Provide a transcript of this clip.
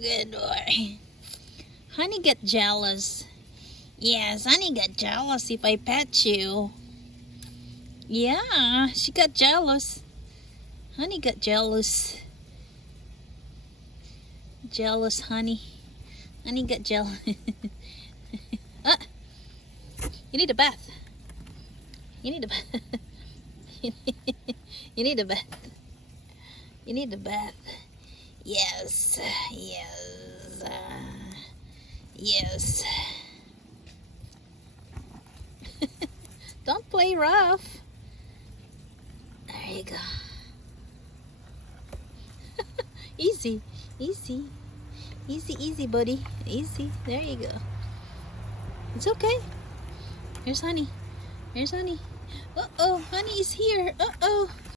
Good boy. Honey get jealous. Yes, Honey got jealous if I pet you. Yeah, she got jealous. Honey got jealous. Jealous Honey. Honey got jealous. Ah, you need a bath. You need a bath. You need a bath. You need a bath. Yes, yes, yes. Don't play rough. There you go. Easy, easy, easy, easy, buddy. Easy. There you go. It's okay. Here's Honey. Here's Honey. Uh-oh, Honey is here. Uh-oh.